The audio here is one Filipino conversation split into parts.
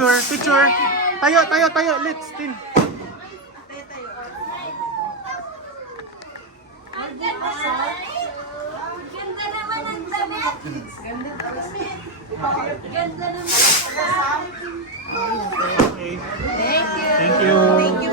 Picture, picture. Tayo, tayo, tayo. Let's still. Ganda naman ang damit. Ganda naman. Okay. Thank you. Thank you. Thank you.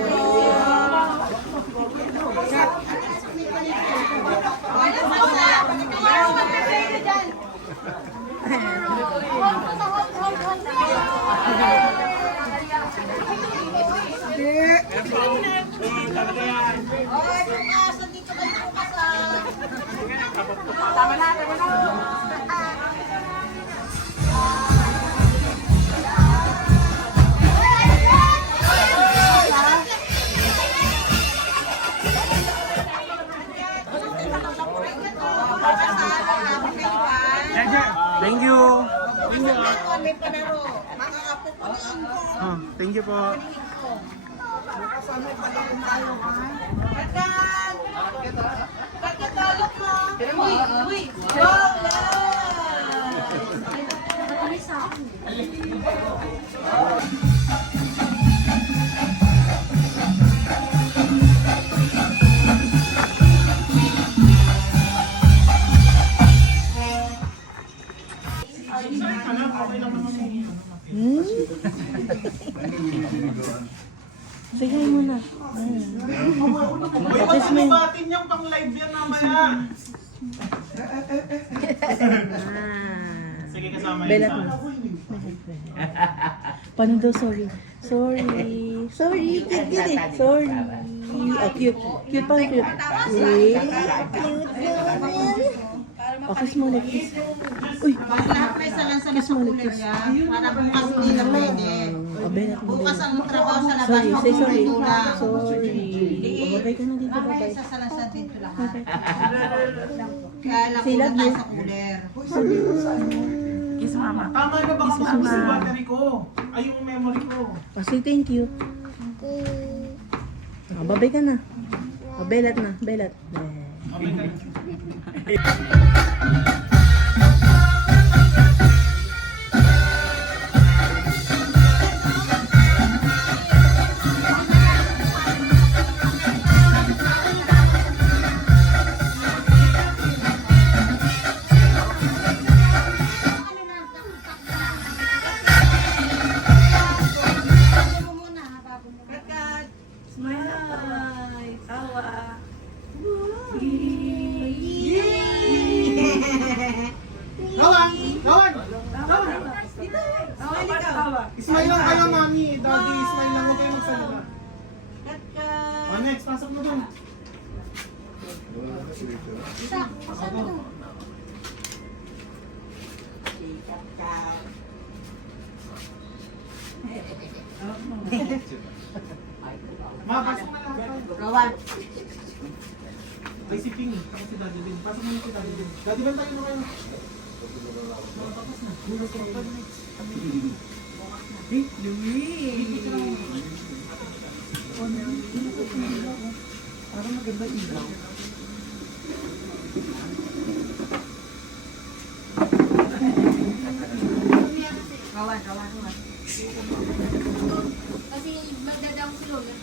Thank you. Thank you po. Bigay mo na. At least may... Batin yung pang live yan mamaya. Sige, kasama yun. Belat mo. Paano daw sorry? Sorry. Sorry. Cute yun eh. Sorry. Oh, cute. Cute pa cute. Eh, cute naman. Oh, kiss mo na, kiss. Uy. Lahat may salansan sa cooler yan. Para bukas hindi na pwede. Oh, belat mo. Bukas ang trabaho sa labas. Sorry, say sorry. Dito lang. Sorry. Babay ka na dito, Mamaya babay. sa salansan dito lahat. Kaya lang Say kulang love tayo you. sa cooler. Kiss mama. Tama na, baka maubos yung battery ko. Ay, yung memory ko. Oh, say thank you. Oh, babay ka na. Oh, belat na. Belat. Okay na. Lawan! Lawan! Lawan! Smile lang kayo, mami. Daddy, smile lang. Huwag kayo magsalita. Oh, next, pasok mo dun. Ma, pasok na lang. Rowan. Ay, si Ping. Tapos si Daddy din. Pasok mo na si Daddy din. Daddy, bantayan mo kayo. Tapos na. Gulat ko pa next. Hey, Louie! Parang maganda ilaw. Rowan, Rowan, Rowan. Kasi magdadaw si Lola.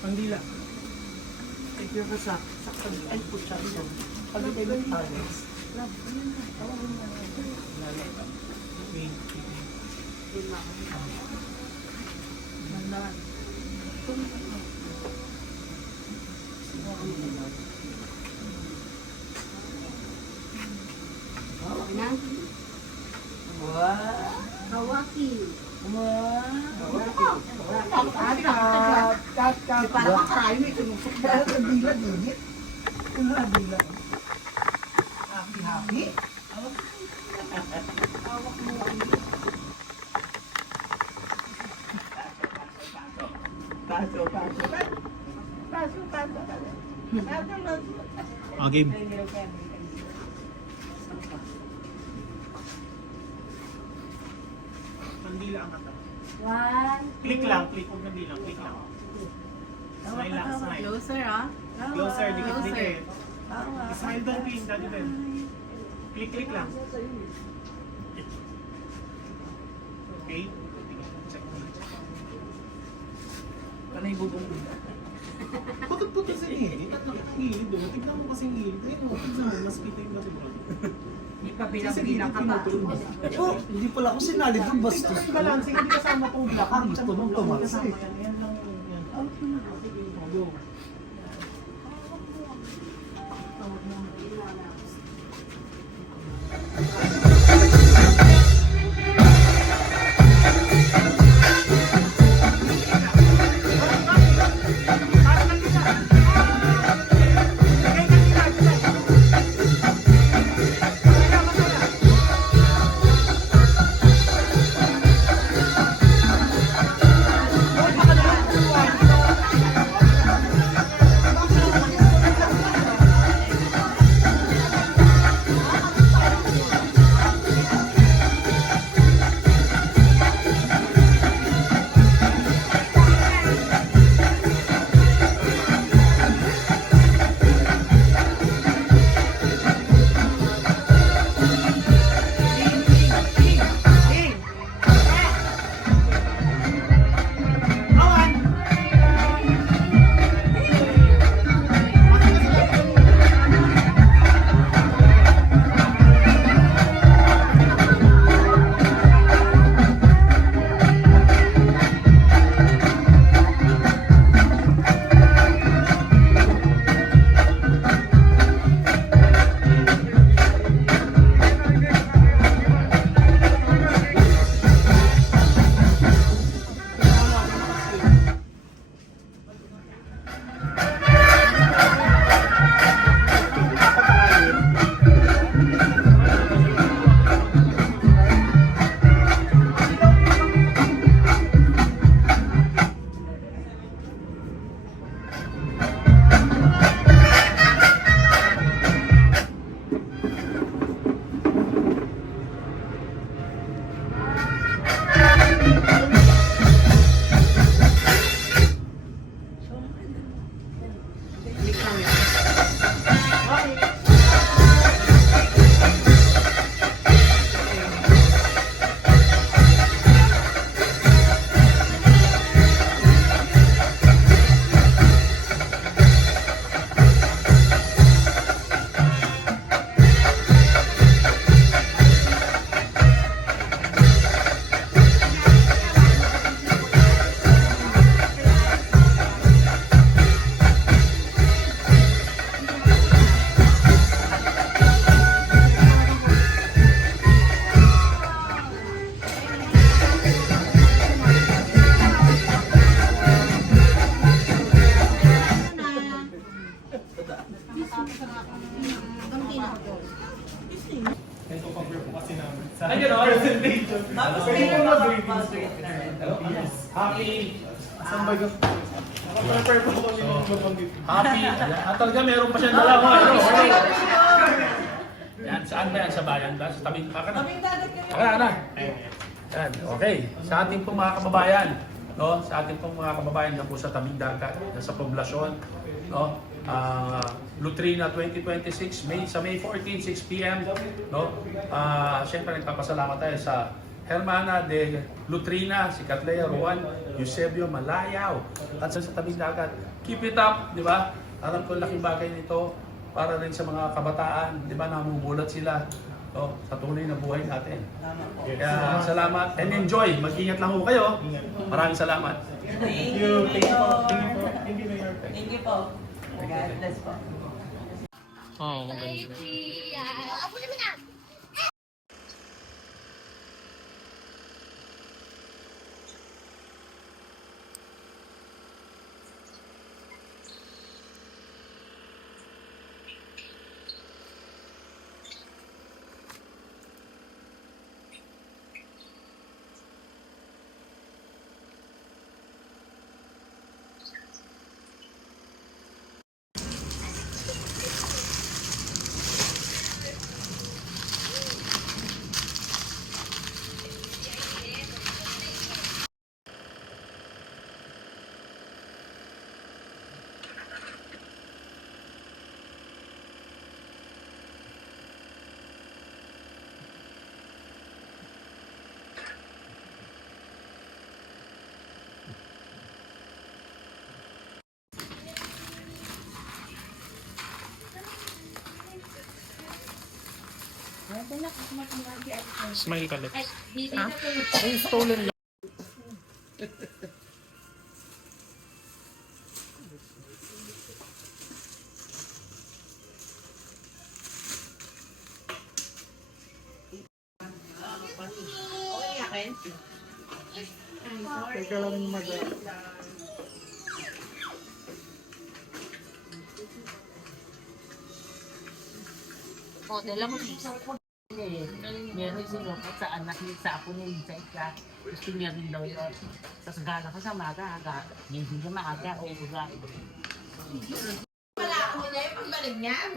Pandila. Tignan ka sa ay po siya ito. Pag ito yung talis. Hawaki. Para makarayo may tunusok dahil sa dila dinit. Yung mga dila. Happy. Game. Dila ang mata. 1, Click lang, click. Huwag na bilang, click lang. Smile lang, smile. Closer, ah. Closer, dikit, Closer. dikit. Smile doon, King, Daddy Ben. Click lang. Okay? Check mo. Kanay bubong. Putol-putol sa gilid. At nakita ang gilid doon. Tignan mo kasi yung gilid. Ayun mo, tignan mo. Mas kita yung batibron. Hindi pa bilang-bilang ka pa. Oh, hindi pala ako sinali doon. Bastos. Ito yung balance. Hindi kasama itong black. Ang gusto nung tumaas eh. Yan lang. Yan. Oh, go. Ito cover po kasi namin sa presentation. Tapos may happy. Saan ba yun? Naka-prepare po ako yung mabanggit. Happy. Talaga meron pa siyang dalawa. Yan, saan ba yan? Sa bayan ba? Sa tabing dagat? Tabing dagat kayo. Kana. Yan, okay. Sa ating pong mga kababayan, no? Sa ating pong mga kababayan na po sa tabing dagat, sa poblasyon, no? Lutrina 2026, sa May 14, 6 p.m. No? Siyempre nagpapasalamat tayo sa Hermana de Lutrina, si Catlea Ruan, Eusebio Malayaw, at sa tabing dagat. Keep it up, di ba? Alam ko laking bagay nito para rin sa mga kabataan, di ba? Namumulat sila, no? Sa tunay na buhay natin. Kaya salamat and enjoy. Mag-ingat lang ho kayo. Maraming salamat. Thank you. Thank you po. Thank you po. Thank you, Mayor. Thank you po. God bless po. Oh, maganda. Smile ka, Lex. Hindi na tuloy. Ay, stolen lang. Teka lang mag... O, dala mo isang po. Meron sinukat sa anak niya sa ako niya sa isa. Gusto niya rin daw yun. Tapos gala ko sa maga, hindi na maaga o uga.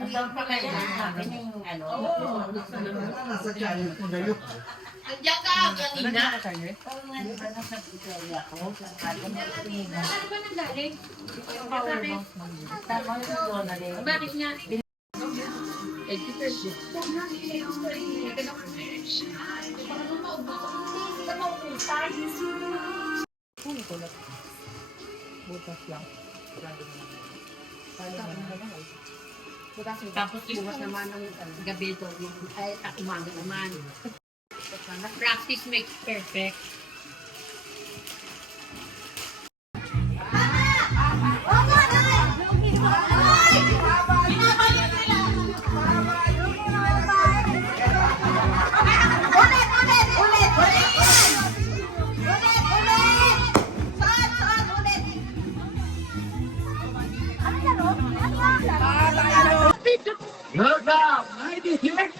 Ang pa kaya namin yung ano. Nasa channel ko na yun. Andiyan ka kanina. Hindi ba nasa pizzeria ko? Sa akin na Saan ba nanggaling? Tama yung doon na rin. Bakit nga? Butas lang. Tapos bukas naman ng gabi to, ay umaga naman. Practice makes perfect. Look up! 96!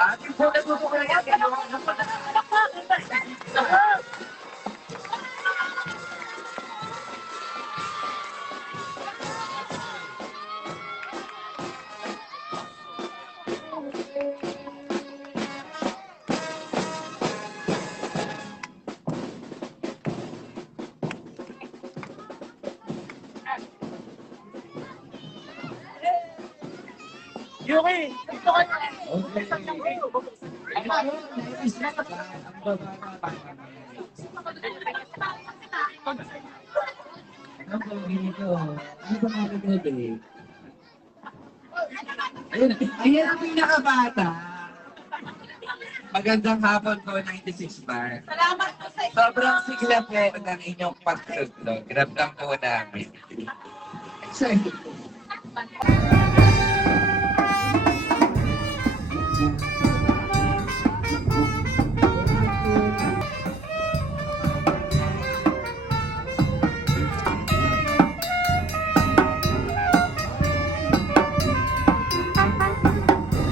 Ating po na po kaya Yuki! Ayan ang pinakabata. Magandang hapon po, 96 bar. Salamat po sa Sobrang sigla po ng inyong pagtutulog. Grab lang po namin. Excited po.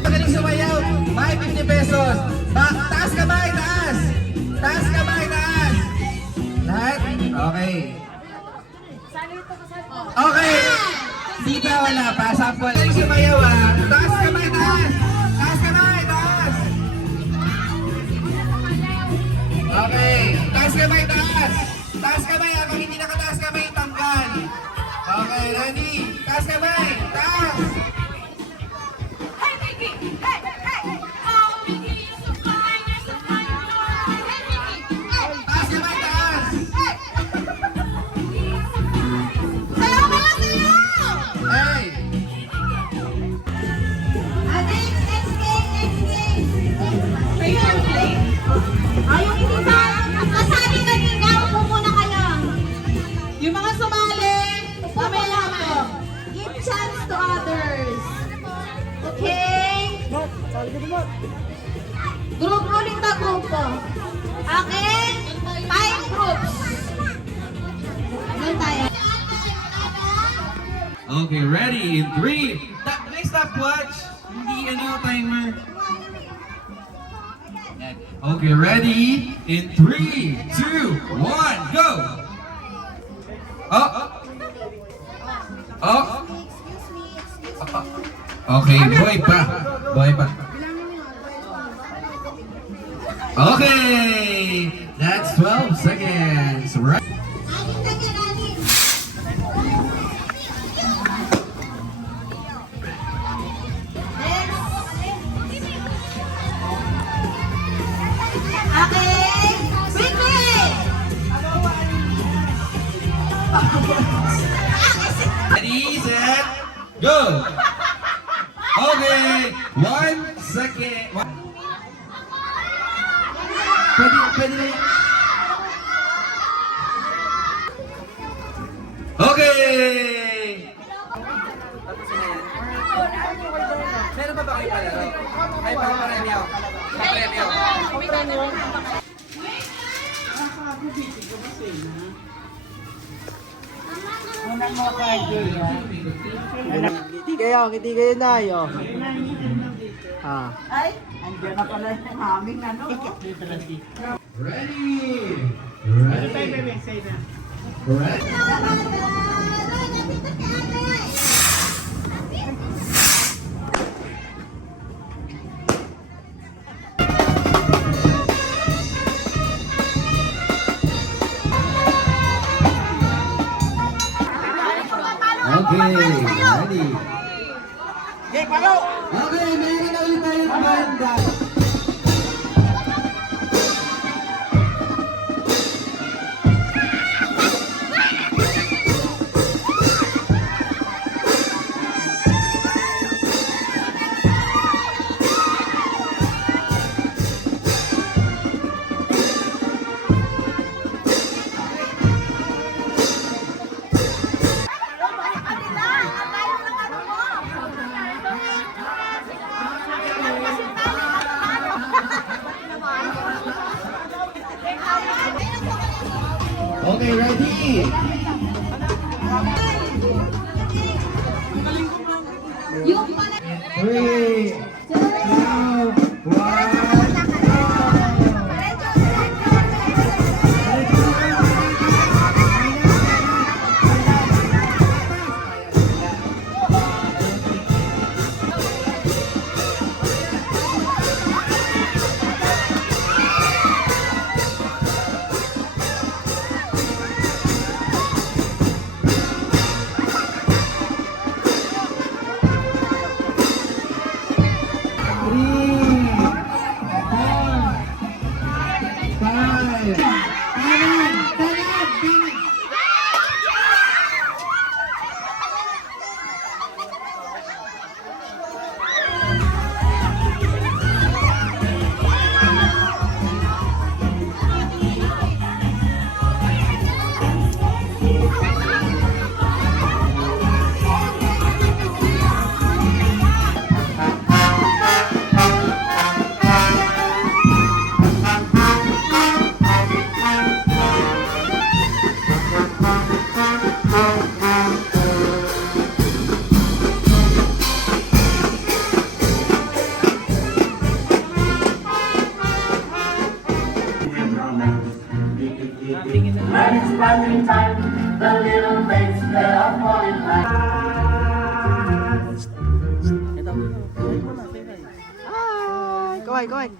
Magaling sumayaw, 550 pesos. Taas kamay, taas! Taas kamay, taas! Lahat? Okay. Okay! Di ba wala pa? Sample. Magaling sumayaw ah. Taas kamay, taas! Taas kamay, taas! Okay. Taas kamay, taas! Taas kamay. Ako hindi nakataas kamay, tanggal. Okay, ready? Taas kamay, taas! Taas kamay, taas! Hey! Yung mga sumali, mamaya lang po. Give chance to others. Okay? Group ruling the group po. Okay? 5 groups. Doon tayo. Okay, ready? In 3. May stopwatch. Hindi timer. Yan. Okay, ready? In 3, 2, 1, go! Oh! Oh! Okay, boy pa. Boy pa. Okay! That's 12 seconds. Right. Okay? Wait, wait! Go! Okay, 1 second. Pwede na yan. Okay! Meron ba kayo palaro? Ay, papremyo. Papremyo. Unang mga party yan. Ngiti kayo na yo. Ah. Ay, andyan na pala yung aming ano. Dito lang dito. Ready? Okay, ready? Okay, mayroon na ulit tayong banda. Okay, ready? 3, 2, 1. Kaway, kaway.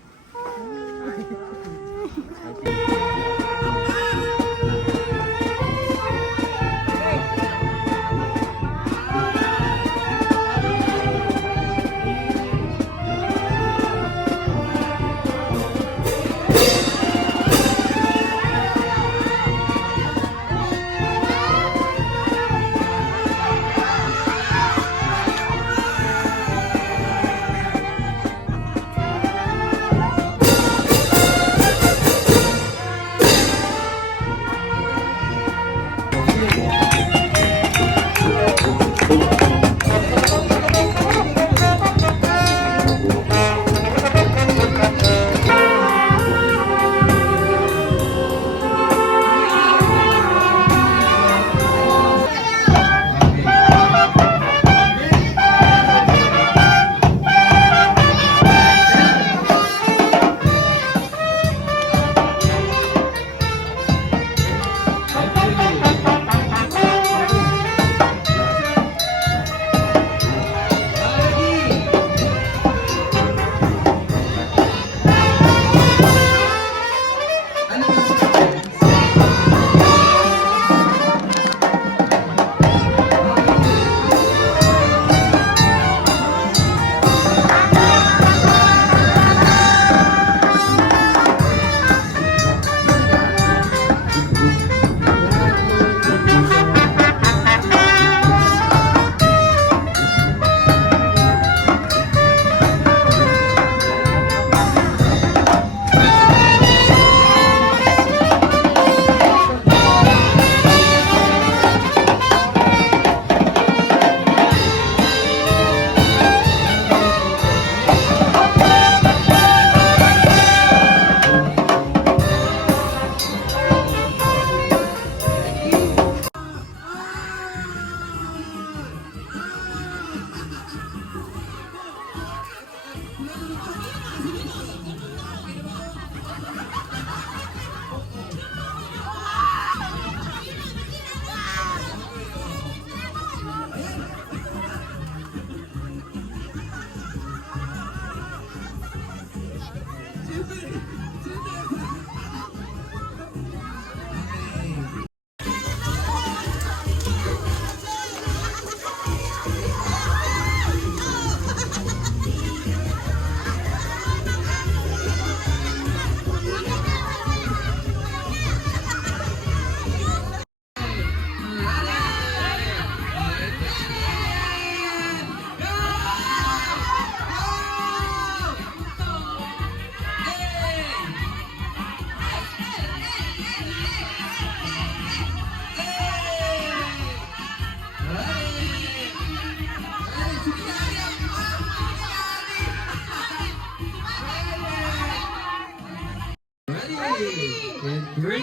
In 3, 2,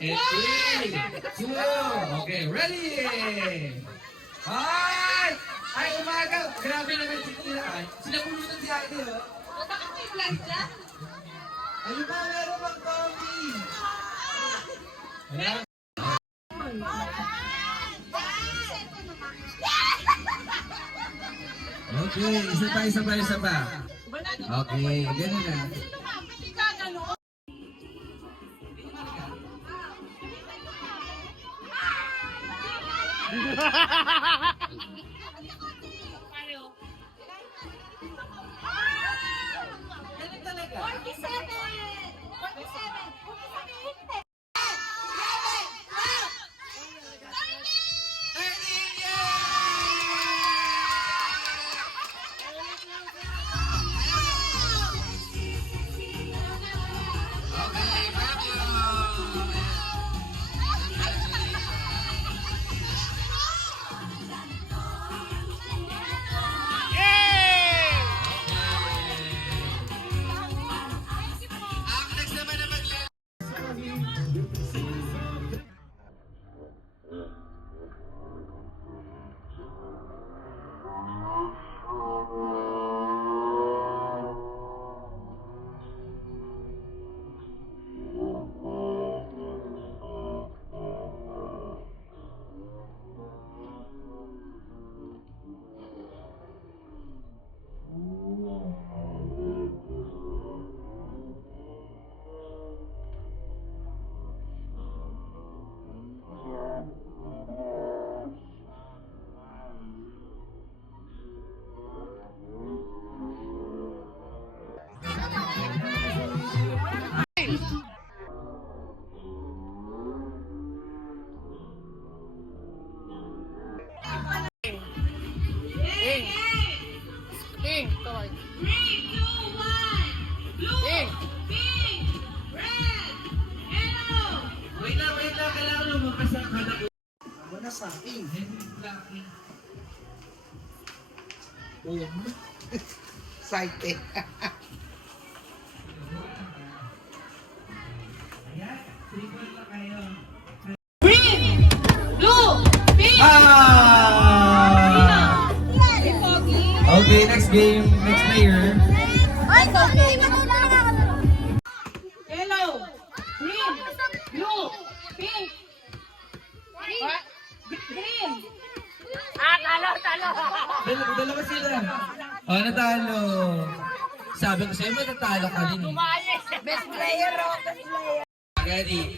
and 3, 2. Okay, ready? Ay! Ay, umaga! Grabe naman si Kira. Sinapulutan si Ate, oh. Ayun ba, meron bang coffee? Ayan. Okay, isa pa. Okay, ganun na. Wait lang, kailangan lumabas ang kanak. Wala sa akin. Excited. Okay, next game, next player. Yellow, green, blue, pink, green. Talo. Dalawa sila. Oh, natalo. Sabi ko sa'yo, matatalo ka din eh. Best player, Ready?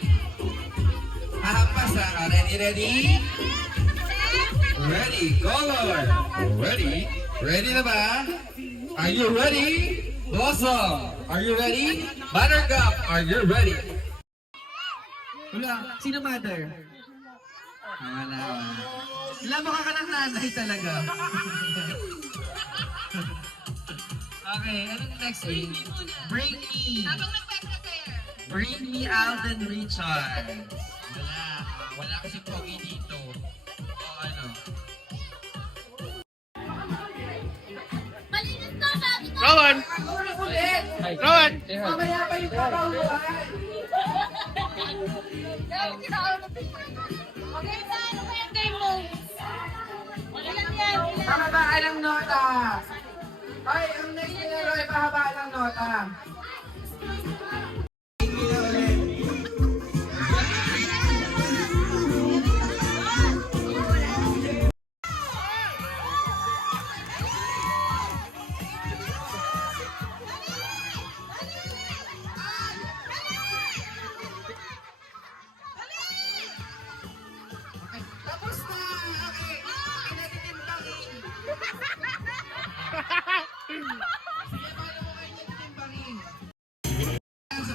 Hahampas ha. Ready? Ready, color. Ready na ba? Are you ready? Blossom, are you ready? Buttercup, are you ready? Wala. Sino mother? Wala. Lama ka ng nanay talaga. Okay, anong next week? Bring me Alden Richard. Wala kasi pogi dito. O ano? Rowan! Rowan! Mamaya pa yung papauluan. Okay, ano ba yung game mo? Wala lang yan. Pahabaan ng nota. Ay, ang next nilaro ay pahabaan ng nota.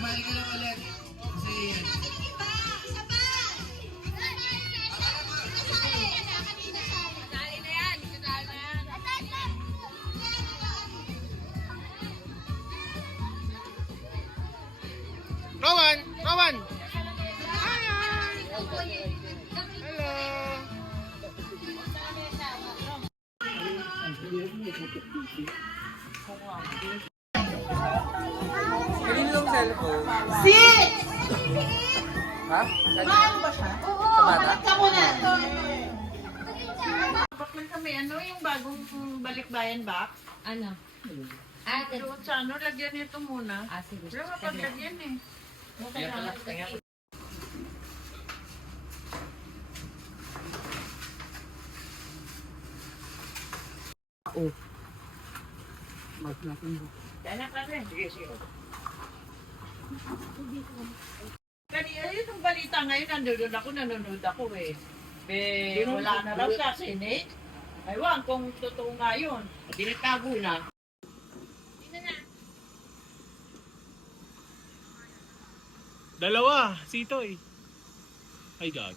sumali ka lang ulit. Kasi yan. Rowan! Rowan! Bakit kami, ano yung bagong balikbayan box? Ano? Doon sa ano, lagyan nito muna. Sige. Wala mapaglagyan eh. Kaya ka rin. Sige, sige. Kanina yung balita ngayon, nanonood ako eh. Wala na raw sa Senate. Aywan, kung totoo nga yun. Tinitago na. Dalawa, sitoy. Ay, God.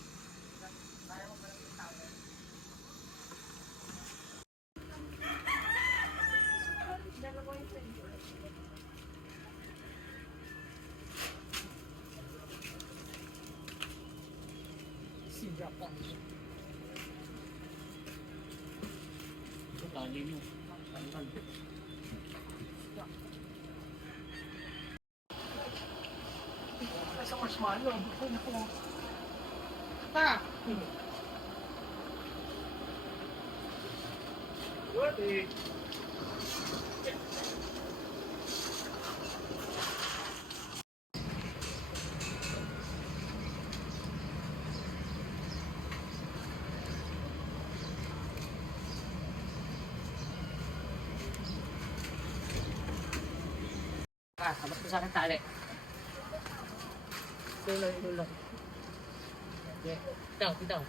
Sabas ko sa akin tali. Tulong. Bitaw.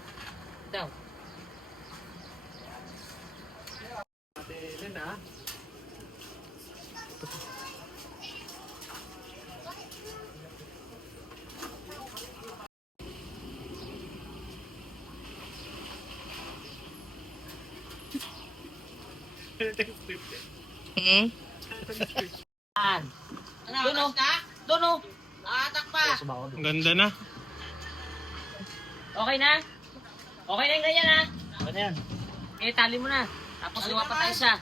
Dono. Nakatak pa. Ang ganda na. Okay na? Okay na yung ganyan ha? Okay na yan. Eh, tali mo na. Tapos luwa pa tayo siya.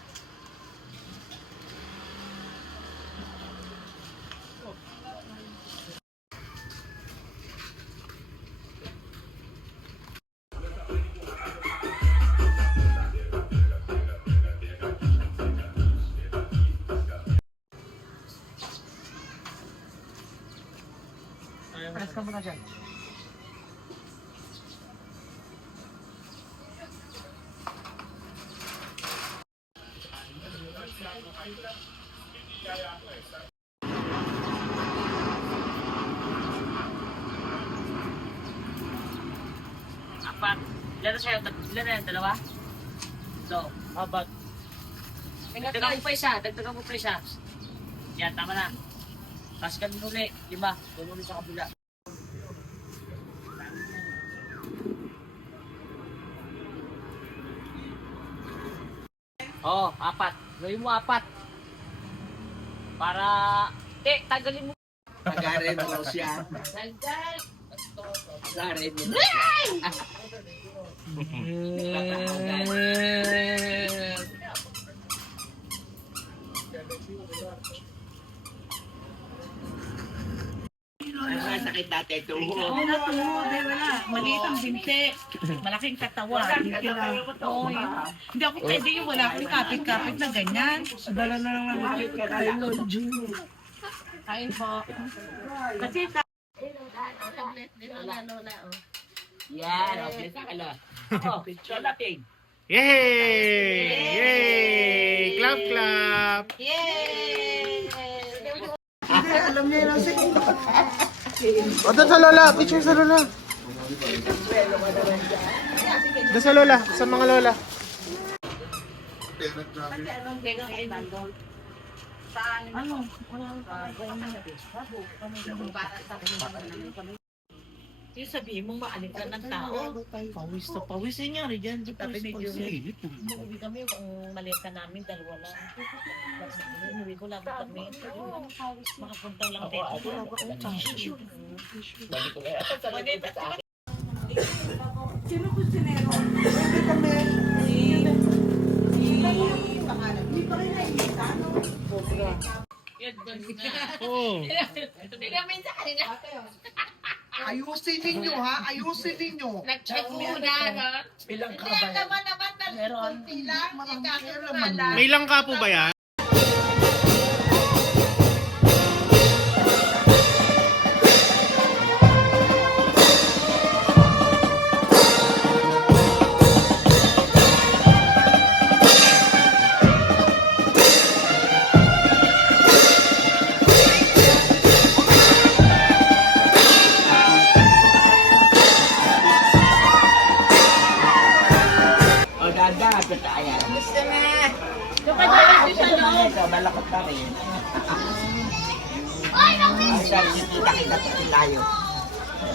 Press ka muna dyan. Apat. Ilan na sa'yo? Ilan na yan? Dalawa? So, apat. Dagdagan mo pa isa. Yan, tama na. Tapos ganun ulit. 5. Ganun ulit sa kabila. Oo, 4. Gawin mo 4. Para... tagalin mo. Tagarin mo siya. Tagal. Tagarin mo. Ay, sakit dati ito. Wala to, wala. Maliit ang binti. Malaking katawan. Oo, yun. Hindi ako pwede yung wala akong kapit-kapit na ganyan. Dala na lang ang kain Kain po. Kasi Yan, okay. Ala. Oh, picture natin. Yay! Yay! Clap, clap! O, doon sa lola. Picture sa lola. Doon sa lola. Sa mga lola. Ano? Yung sabihin mo, maaling ka ng tao. Pawis na pawis niya rin dyan. Sabi ni Julie. Umuwi kami, ang maleta namin, dalawa lang. Umuwi ko lang kami. Makapunta lang tayo. Sino po sinero? Hindi pa rin nakikita, no? Oh. Ayusin ninyo ha, ayusin ninyo. Nag-check muna, no? Bilang Hindi, ang naman konti lang. May langka po ba yan? O dada, kita ayan. Gusto na. Ito, malakot pa rin. Ang sabi niya, kita-kita pa tayo.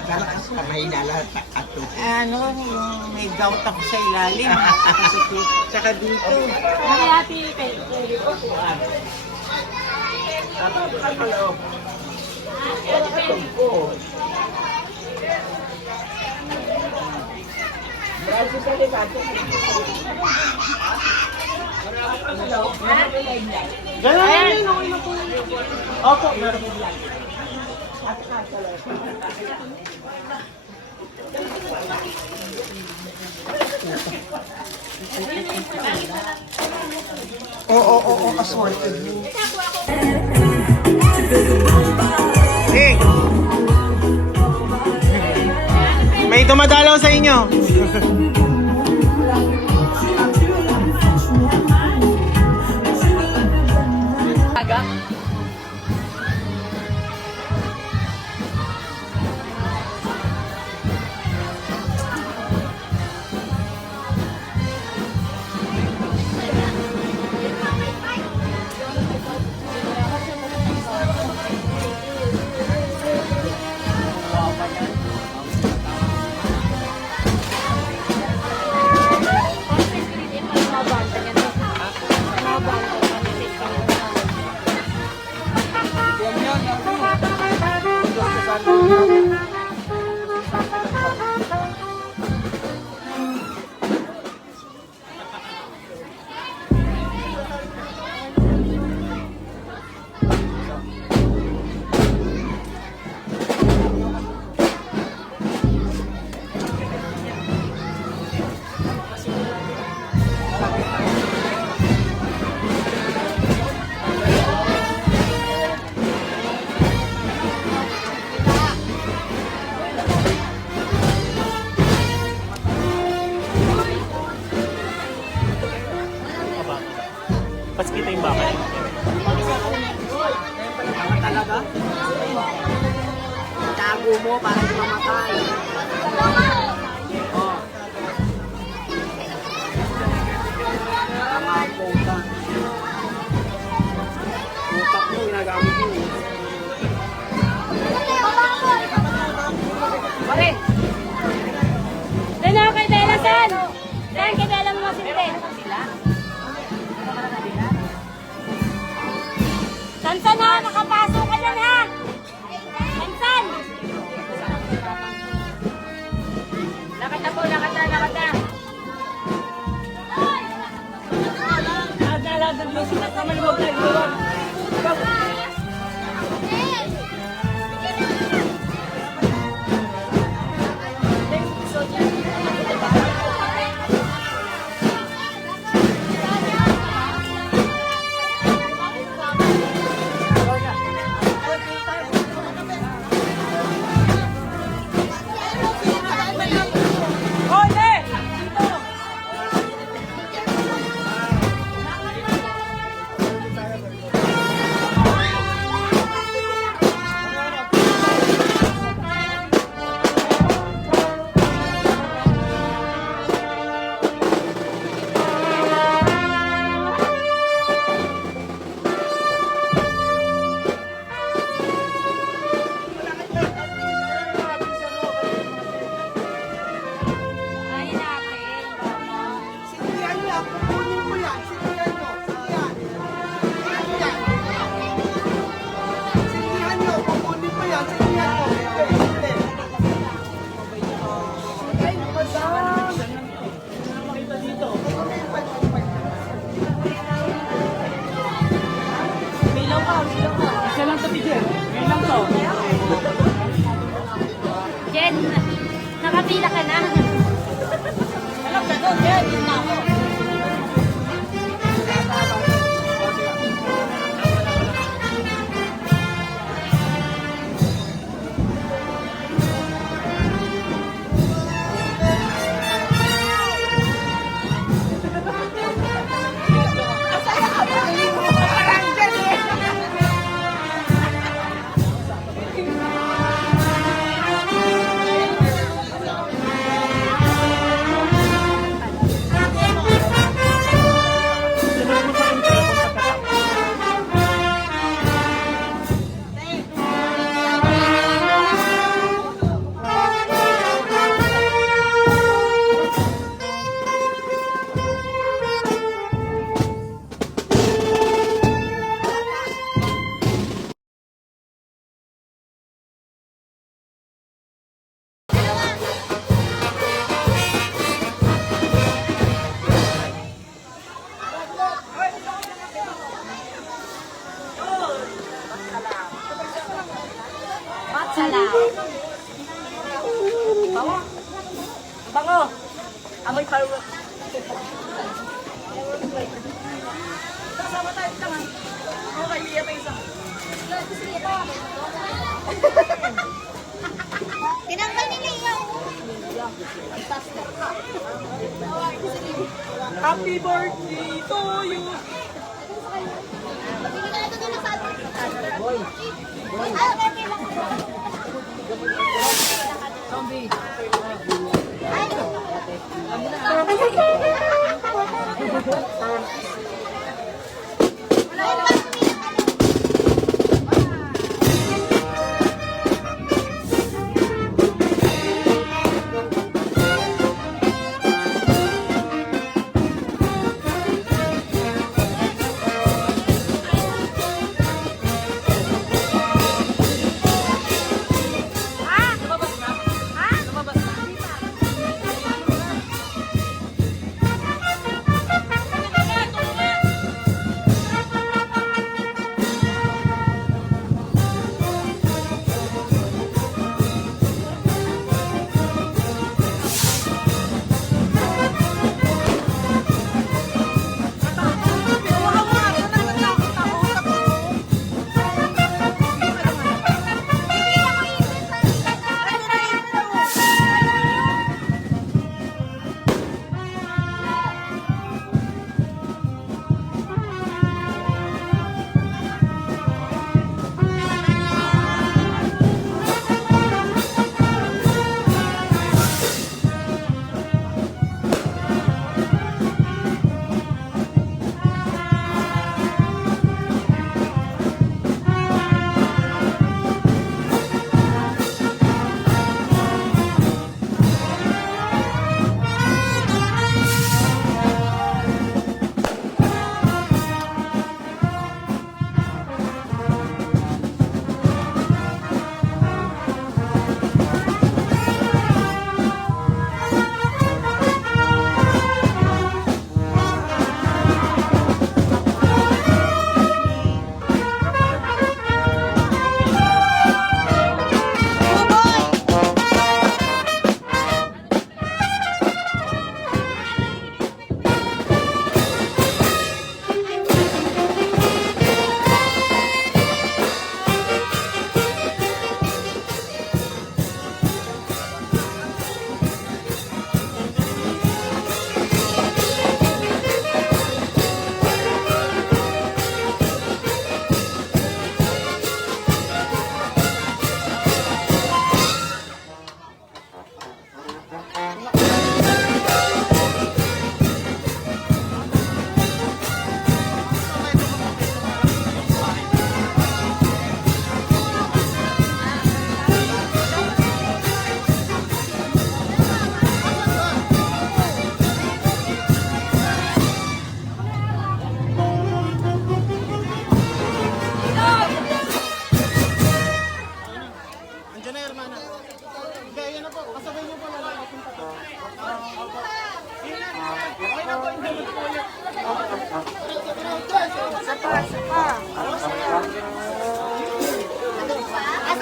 Kalakas ka, mahina lahat at tuko. Ano, may gout ako sa ilalim. Tsaka dito. Tapos ka sa loob. Tuko. Braso sa libat. Ganun. Opo, meron. Oo, assorted. Hey! May dumadalaw sa inyo. Pas kita yung bakal. Talaga? Tago mo para di mamatay. Oh. Tama ang puta. Utak mo, ginagamit mo. Pare! Ano kay Dela, San? San, kay Dela mo sinte. Sansan ha, nakapasok ka dyan ha! Sansan! Lakad na po, lakad na, lakad na! si Jen. Ngayon lang to. Jen, nakapila ka na. Alam ka doon, Jen. Yun na ako. Matsala. Bango. Bango. Amoy firework. Kasama tayo sa tangan. Okay, liya pa isa. Tinanggal ni Leo. Happy birthday to you.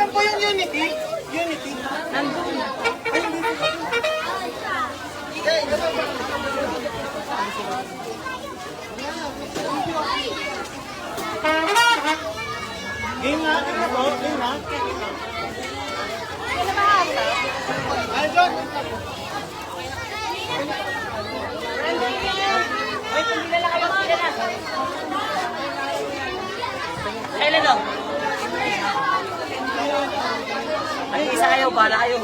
Saan po yung Unity? Unity? Game na po, game na. Ay, John! Ay, pumila na kayo, pumila na. Kailan daw? Ay, isa kayo, bala kayo.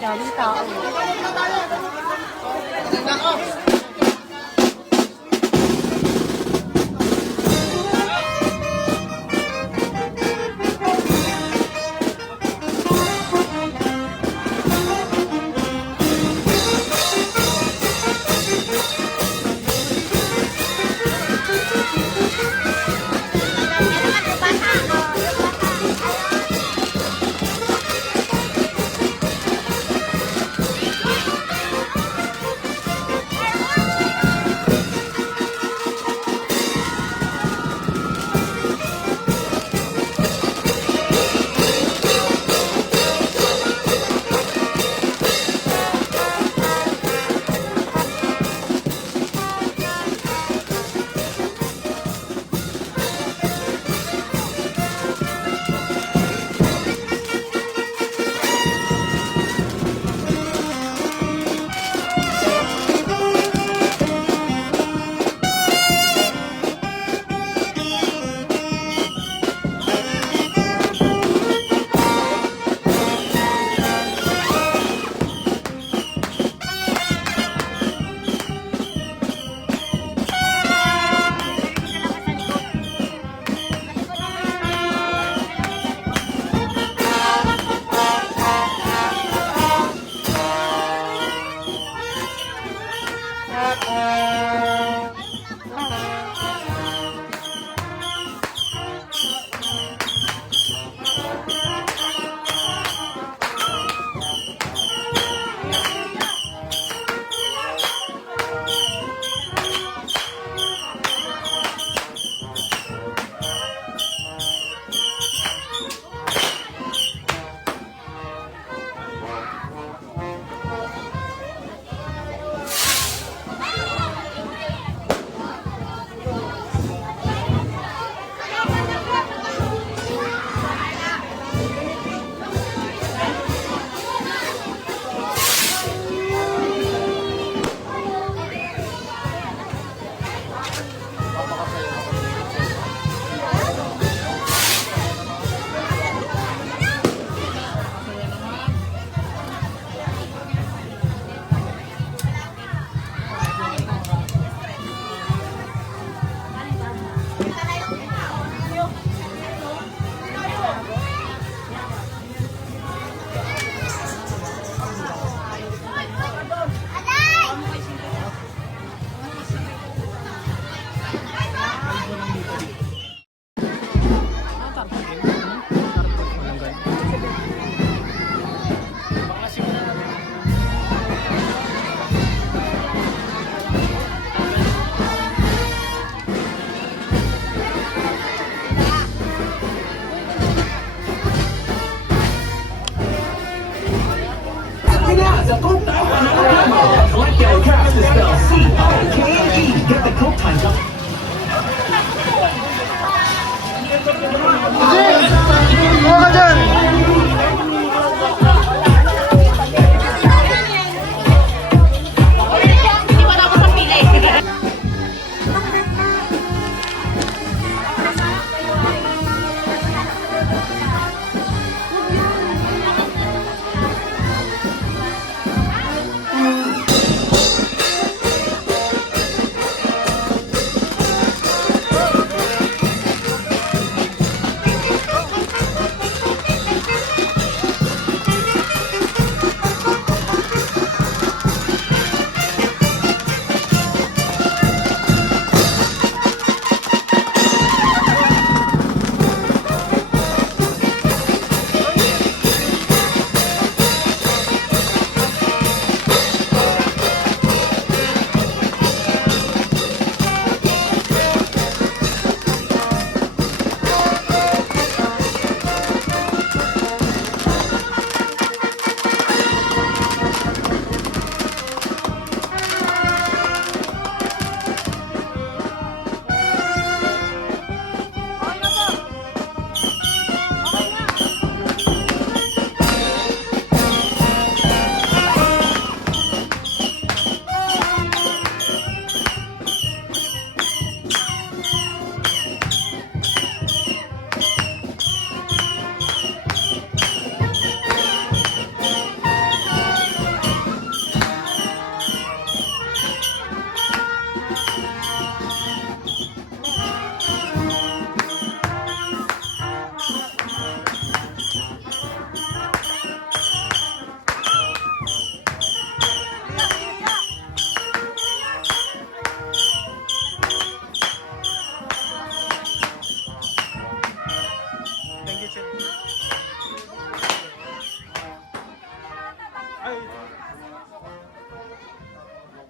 Daming tao.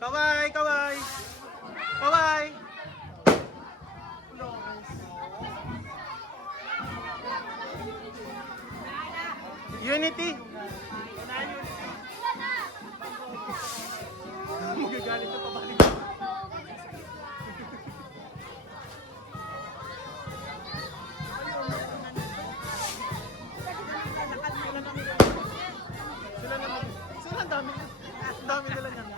Kaway, kaway. Kaway. Unity. Magagalit na pabalik. Sila naman. Sila ang dami. Ang dami nila niyan.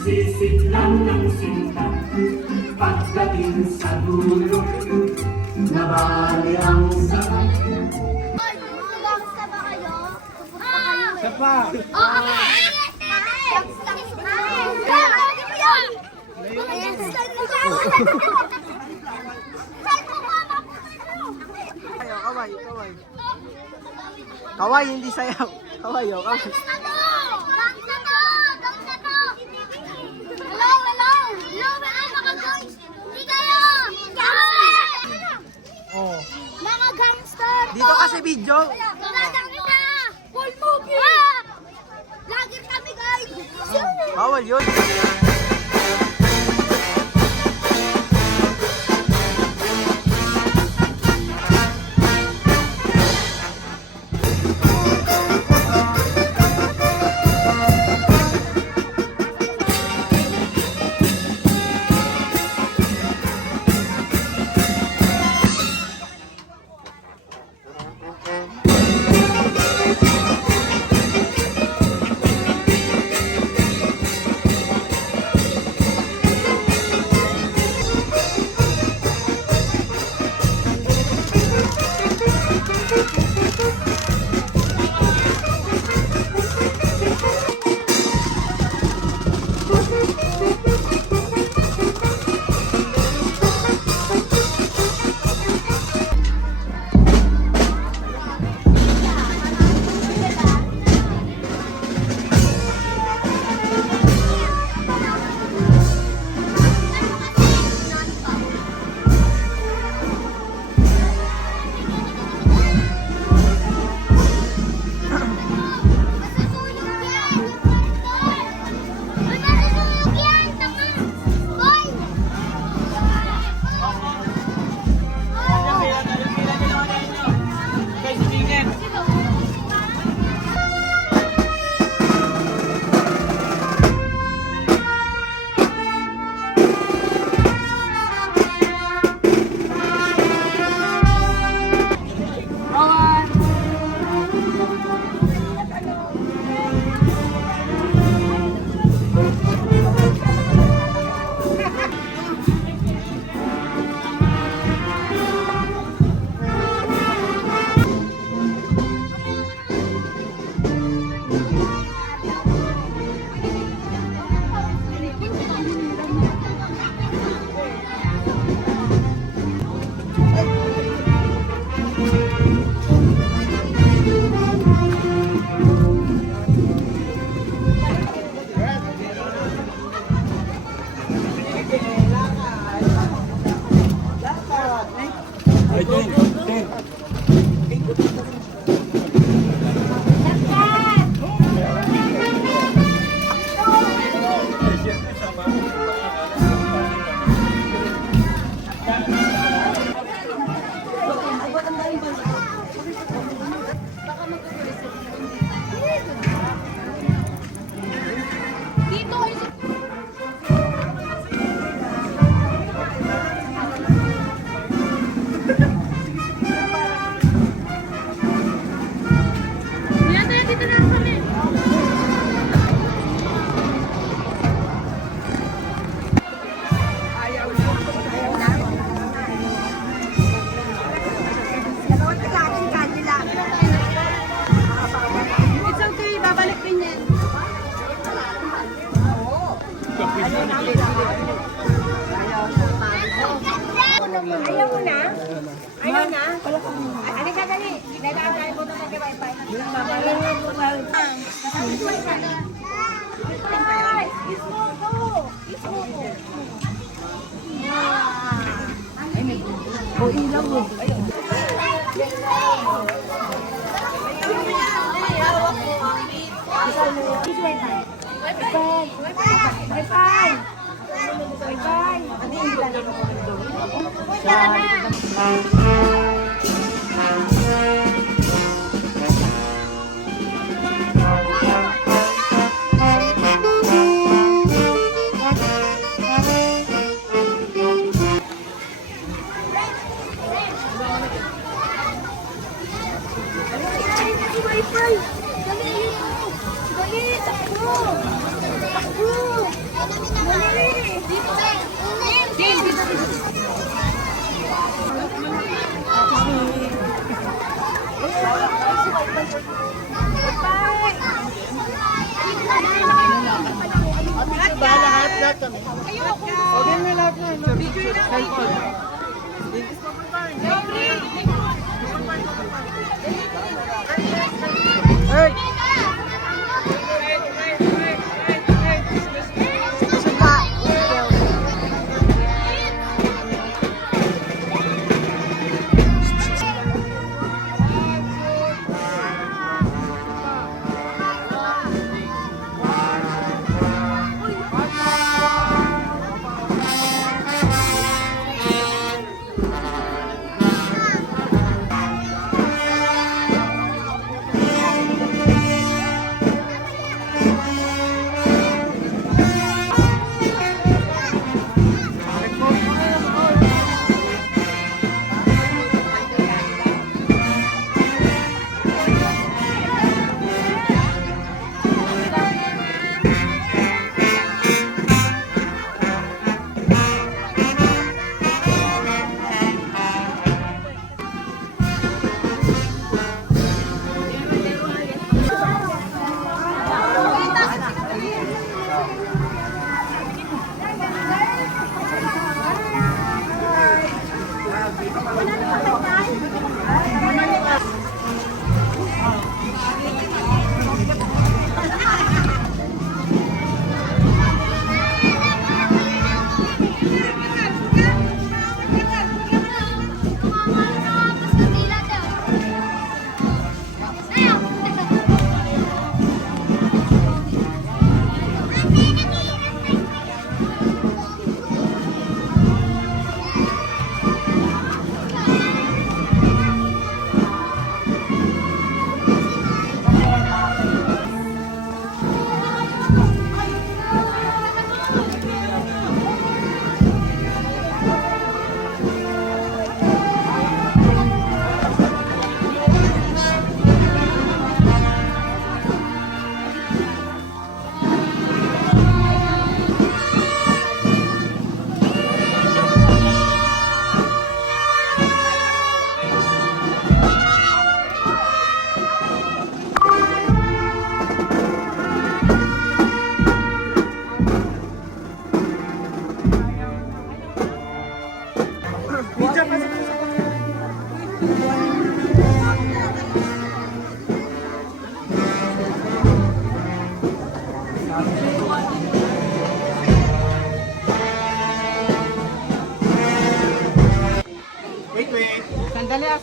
Sisit lang ng sinta pagdating sa dulo, nabali ang sakit. Gangsta ba kayo? Isa pa. Kaway, kaway. Kaway, hindi sayaw. Kaway, oh, kaway. Oh. Mga gangster! Dito kasi video. Full movie! Lagir kami guys! Bawal yun.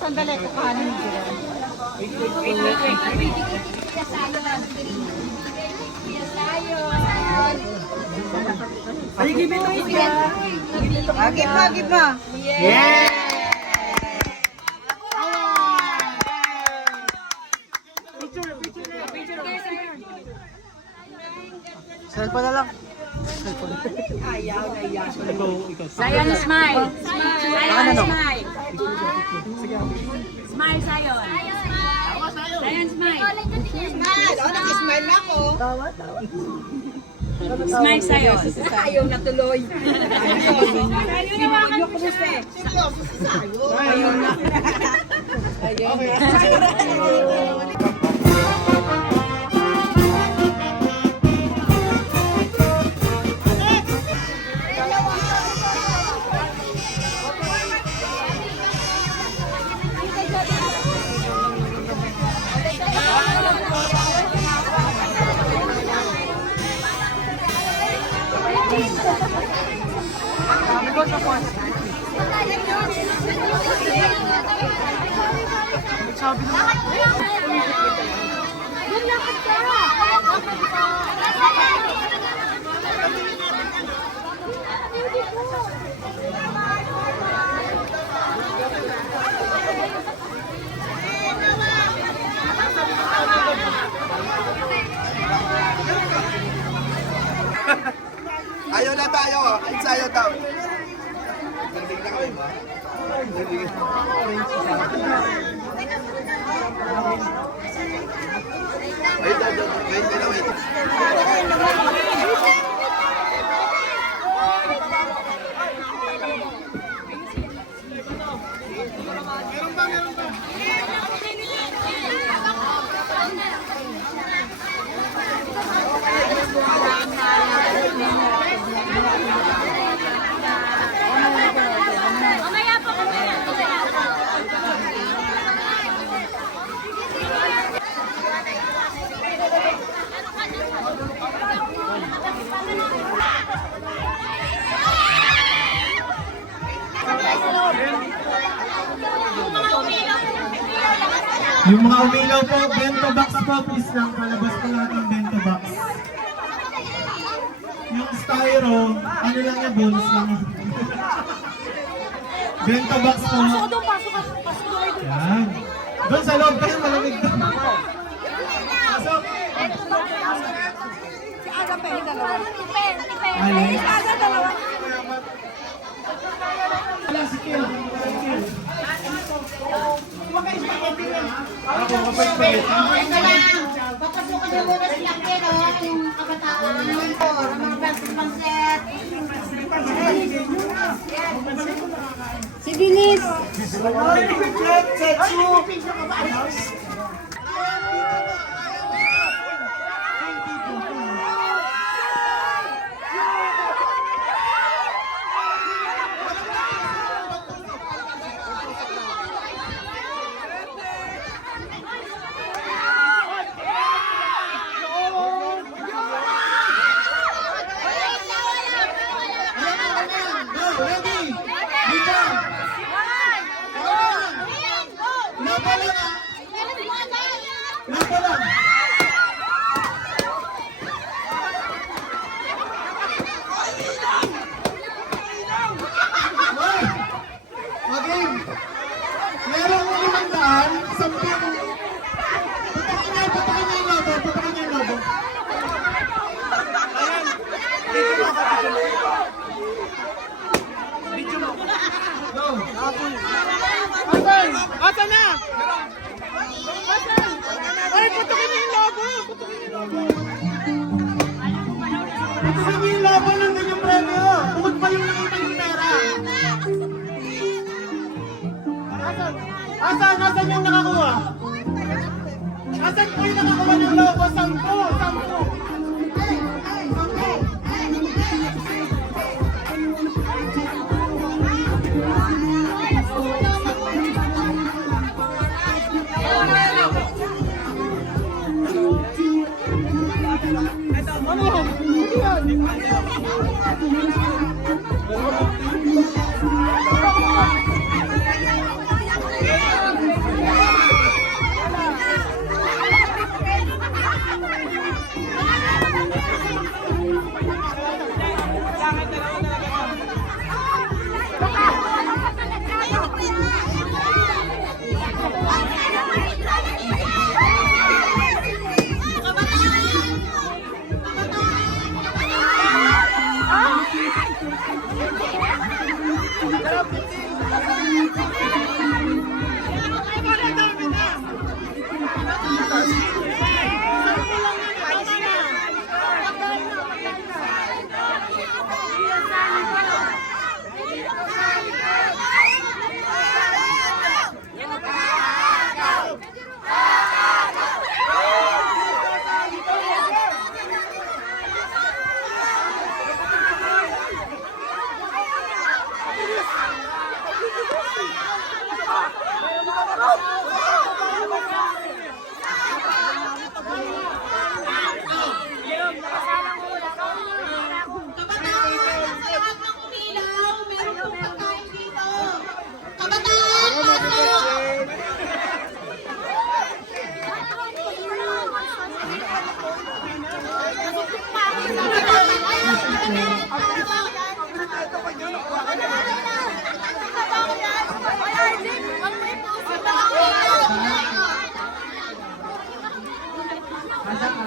Sandali, kukuhanin mo sila. Ay, give it to Isla. Give mo. Yeah! Cellphone na lang. Sayon, smile. Sayon, smile. Smile, Sayon. Sayon, smile. Smile na ako. Smile, Sayon. Ayaw na tuloy. Ayaw na. Ayaw na tayo. Ensayo daw. Mamaya po, mamaya. Yung mga umilaw po, bento box po, please lang. Palabas po lahat ng bento box. Yung styro, ano lang yan, bonus lang yan. Bento box po. Pasok doon, pasok ka. Pasok doon. Yan. Doon sa loob kayo, malamig doon. Pasok. Si Aga pa, yung dalawa. Alex. Si Aga, dalawa. Wala si Kiel. Si Kiel. Papasukan na muna si Aki, no? Yung kabataan. Mga pansit. Si Bilis. Ready? Dito. Laban lang ah. Laban lang. Hoy! Maging! Merong 500, 10. Patakin niya yung lobo, patakin niya yung lobo. Ayan. Dito mo ka, dito mo. Go! Asan? Asan na? Asan? Ay, patakin niya yung lobo! Patakin niya yung lobo! Patakin niya yung lobo ng ganyang premyo! Bukod pa yung nakita yung pera! Asan? Asan? Asan yung nakakuha? Asan po yung nakakuha ng lobo? 10. Ada ka.